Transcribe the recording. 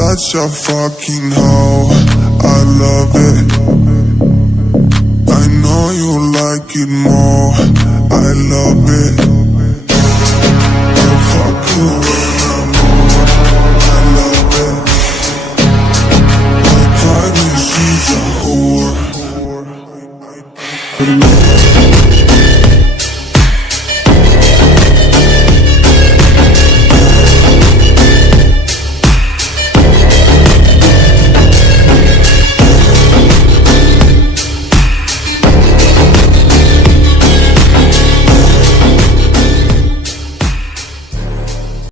such a fucking hoe, I love it. I know you like it more, I love it. I'll fuck you when I'm bored, I love it. My pride is she's a whore.